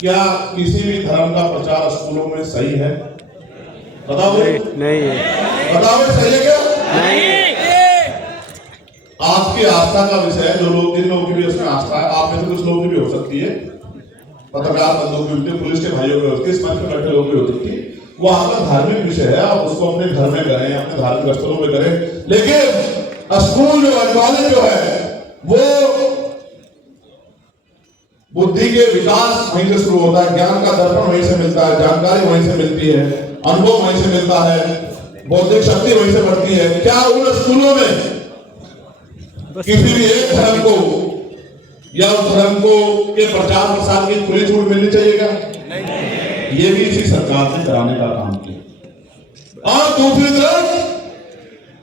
क्या किसी भी धर्म का प्रचार स्कूलों में सही है? बताओ। नहीं है। बताओ सही है क्या? नहीं। आपकी आस्था का विषय है। जो लोग, जिन लोगों की भी उसमें आस्था है, आप में से कुछ लोगों की भी हो सकती है, पत्रकार बंधुओं की होती है, पुलिस के भाइयों की होती है, इस मंच में बैठे लोग भी होती है। वो आपका धार्मिक विषय है, आप उसको अपने घर में करें, अपने धार्मिक स्थलों में करें। लेकिन स्कूल जो है, कॉलेज जो है, वो बुद्धि के विकास वहीं से शुरू होता है, ज्ञान का दर्पण वहीं से मिलता है, जानकारी वहीं से मिलती है, अनुभव वहीं से मिलता है, बौद्धिक शक्ति वहीं से बढ़ती है। क्या उन स्कूलों में किसी भी एक धर्म को या उस धर्म को के प्रचार प्रसार की खुली छूट मिलनी चाहिए क्या? नहीं। ये भी इसी सरकार ने कराने का काम किया। और दूसरी तरफ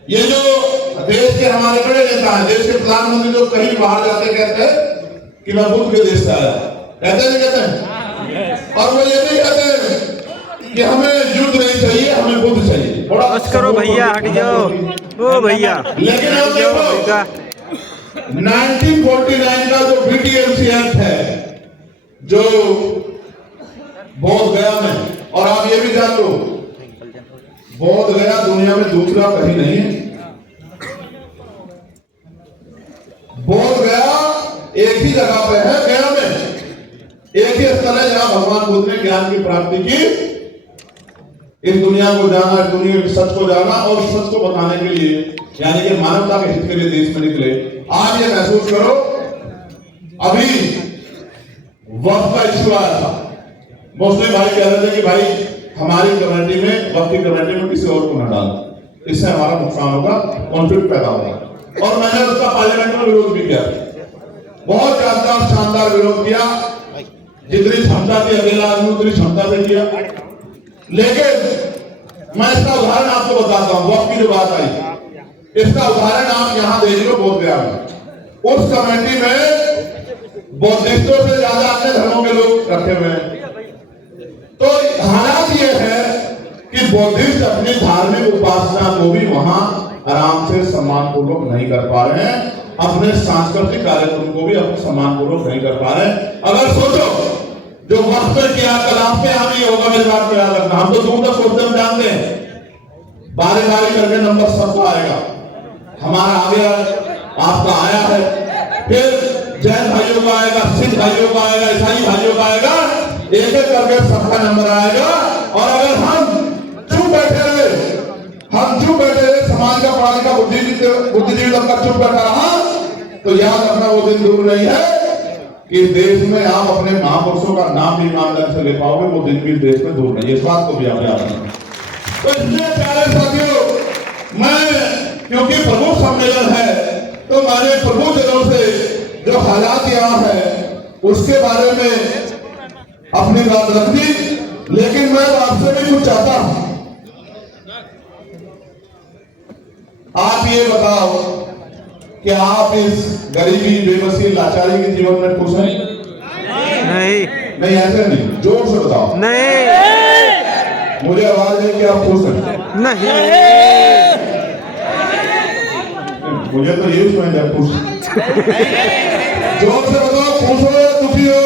ये जो देश के हमारे बड़े नेता हैं, देश के प्रधानमंत्री जो कहीं बाहर जाते कहते हैं कि मैं बुद्ध के देश से आया, कहते नहीं कहते? और वो ये भी कहते हैं कि हमें युद्ध नहीं चाहिए, हमें बुद्ध चाहिए। बस करो भैया, हट जाओ। ओ भैया, लेकिन आप देखो 1949 का जो बीटीएमसी एक्ट है, जो बोध गया में, और आप ये भी जान लो बोध गया दुनिया में दूसरा कहीं नहीं है। बोध गया एक ही जगह पे है, गया में एक ही स्थल है जहां भगवान बुद्ध ने ज्ञान की प्राप्ति की, इस दुनिया को जाना, दुनिया के सच को जाना और उस सच को बताने के लिए, यानी कि मानवता के हित के लिए देश में निकले। आज ये महसूस करो, अभी वक्त का इश्यू आया था, मुस्लिम भाई कह रहे थे कि भाई हमारी कम्युनिटी में, वक्त की कम्युनिटी में किसी और को न डालो, इससे हमारा नुकसान होगा, कॉन्फ्लिक्ट पैदा होगा। और मैंने उसका पार्लियामेंट में विरोध भी किया, बहुत ज्यादा शानदार विरोध किया, जितनी क्षमता थी अकेला आदमी उतनी क्षमता से किया। लेकिन मैं इसका उदाहरण आपको बताता हूं, वक्त की जो बात आई, इसका उदाहरण आप यहां देख लो, बोध गया में उस कमेटी में बौद्धिस्टों से ज्यादा अन्य धर्मों के लोग रखे हुए हैं। तो हालात ये है कि बौद्धिस्ट अपनी धार्मिक उपासना को भी वहां आराम से सम्मानपूर्वक नहीं कर पा रहे हैं, अपने सांस्कृतिक कार्यक्रम को भी अपने सम्मानपूर्वक नहीं कर पा रहे हैं। अगर सोचो जो वक्त पे किया, कल आप पे यहाँ नहीं होगा, मेरी बात को याद रखना। हम तो दूर तक सोचते हम जानते हैं, बारी बारी करके नंबर सबका आएगा, हमारा आ गया, आपका आया है, फिर जैन भाइयों का आएगा, सिख भाइयों का आएगा, ईसाई भाइयों का आएगा, एक एक करके सबका नंबर आएगा। और अगर हम चुप बैठे रहे, समाज का पढ़ा लिखा बुद्धिजीवी लगकर चुप बैठा रहा, तो याद रखना वो दिन दूर नहीं है कि देश में आप अपने महापुरुषों का नाम भी ईमानदारी से ले पाओगे, वो दिन भी देश में दूर नहीं है। इस बात को भी आप याद रखना। तो इसलिए प्यारे साथियों, मैं क्योंकि प्रभु सम्मेलन है, तो मैंने प्रभु जनों से जो हालात यहाँ है उसके बारे में अपनी बात रख दी। लेकिन मैं आपसे भी कुछ चाहता हूं, आप ये बताओ कि आप इस गरीबी, बेबसी, लाचारी के जीवन में खुश हैं? नहीं। नहीं, ऐसे नहीं, जोर से बताओ। नहीं। मुझे आवाज है कि आप खुश हैं? नहीं। मुझे तो ये सुनाई दिया, खुश। जोर से बताओ, खुश हो या दुखी हो?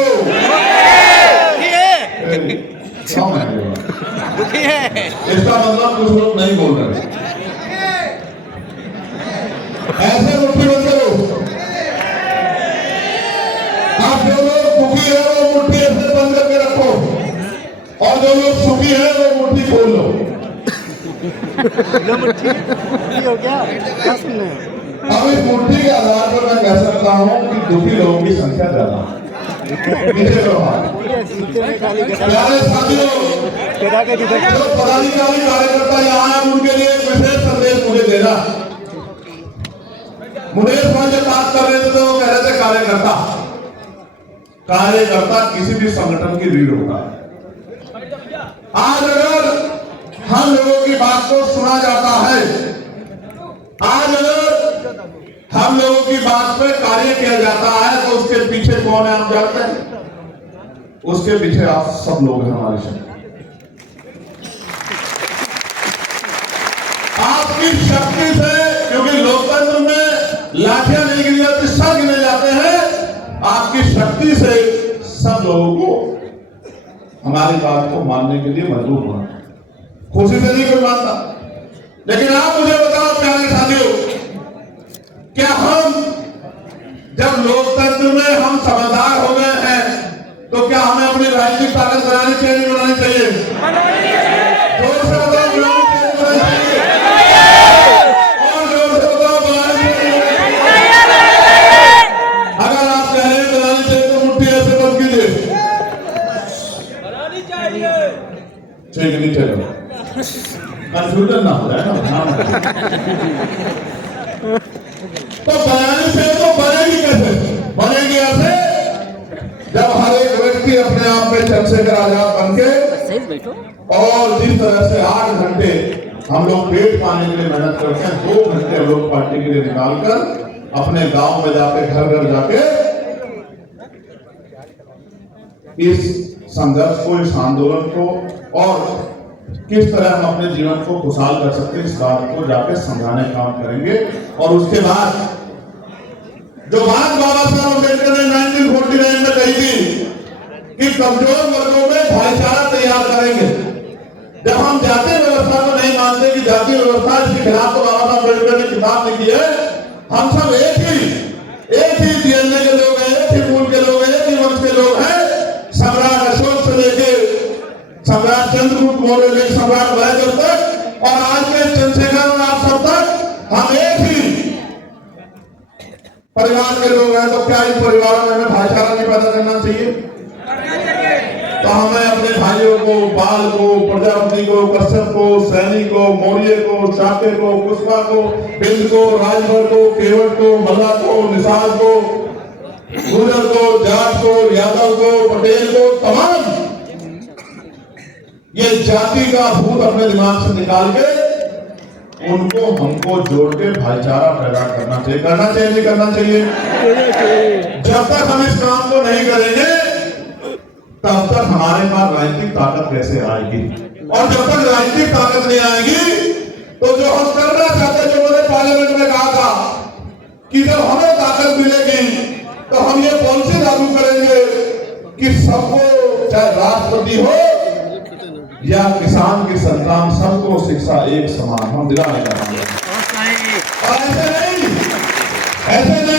इसका मतलब कुछ लोग नहीं बोल रहे। ऐसे मुट्ठी बंद करो। आप जो लोग दुखी है वो मुट्ठी ऐसे बंद करके रखो, और जो लोग सुखी है वो मुट्ठी खोल लो। हो गया। अब इस मुट्ठी के आधार पर मैं कह सकता हूँ कि दुखी लोगों की संख्या ज्यादा है। प्यारे साथियों, जो पदाधिकारी कार्यकर्ता यहाँ है उनके लिए एक विशेष संदेश मुझे देना। मुनेश भाई जब बात कर रहे थे तो वो कह रहे थे कार्यकर्ता किसी भी संगठन की रीढ़ होता है। आज अगर हम लोगों की बात को सुना जाता है, आज अगर हम लोगों की बात पे कार्य किया जाता है, तो उसके पीछे कौन है आप जानते हैं? उसके पीछे आप सब लोग हैं, हमारे शक्ति, आपकी शक्ति से। क्योंकि लोकतंत्र में लाठियां नहीं गिनी जाती, सर गिने जाते हैं। आपकी शक्ति से सब लोगों को हमारी बात को मानने के लिए मजबूर होना। खुशी से नहीं कोई मानता, लेकिन आप मुझे बताओ प्यारे साथियों, क्या हम जब लोकतंत्र में हम समझदार हो गए हैं तो क्या हमें अपनी राजनीतिक ताकत बनानी चाहिए नहीं बनानी चाहिए? जोर से बताओ, बनानी चाहिए और जोर से बताओ, बनानी चाहिए। अगर आप कह रहे हैं बनानी चाहिए तो मुट्ठी ऐसे बंद कीजिए। बनानी चाहिए। ठीक नहीं चलो, कंफ्यूजन ना हो जाए ना। तो बनानी चाहिए तो बनेगी कैसे? बनेगी ऐसे जब हर एक व्यक्ति अपने आप में चंद्रशेखर आजाद बन के, और जिस तरह से 8 घंटे हम लोग पेट पाने के लिए मेहनत करते हैं, 2 घंटे हम लोग पार्टी के लिए निकालकर अपने गांव में जाके घर घर जाके इस संघर्ष को, इस आंदोलन को और किस तरह हम अपने जीवन को खुशहाल कर सकते हैं, इस बात को जाके समझाने का काम करेंगे। और उसके बाद जो बात बाबा साहब अम्बेडकर ने 1949 में कही थी कि कमजोर वर्गों में भाईचारा तैयार करेंगे। जब हम जातीय व्यवस्था को नहीं मानते कि जातीय व्यवस्था, इसके खिलाफ तो बाबा साहब अम्बेडकर ने किताब लिखी है। हम सब एक ही डीएनए के लोग हैं, एक ही मूल के लोग हैं, एक ही वंश के लोग हैं। सम्राट अशोक से लेके सम्राट चंद्रगुप्त मौर्य लेके सम्राट वैद्य तक और आज के चंद्रशेखर और आप सब तक हम एक ही परिवार के लोग हैं। तो क्या इन परिवारों में हमें भाईचारा नहीं पैदा करना चाहिए? तो हमें अपने भाइयों को, बाल को, प्रजापति को, कश्यप को, सैनी को, मौर्य को, शाक्य को, पुष्पा को, बिंद को, राजभर को, केवट को, मल्ला को, निषाद को, गुर्जर को, जाट को, यादव को, पटेल को, तमाम ये जाति का भूत अपने दिमाग से निकाल के उनको हमको जोड़ के भाईचारा पैदा करना चाहिए। करना चाहिए नहीं करना चाहिए? जब तक हम इस काम को नहीं करेंगे तब तक हमारे पास राजनीतिक ताकत कैसे आएगी? और जब तक राजनीतिक ताकत नहीं आएगी तो जो हम करना चाहते हैं, जो मैंने पार्लियामेंट में कहा था कि जब हमें ताकत मिलेगी तो हम ये पॉलिसी लागू करेंगे कि सबको, चाहे राष्ट्रपति हो या किसान की संतान, सबको शिक्षा एक समान हम दिलाने का। और ऐसे नहीं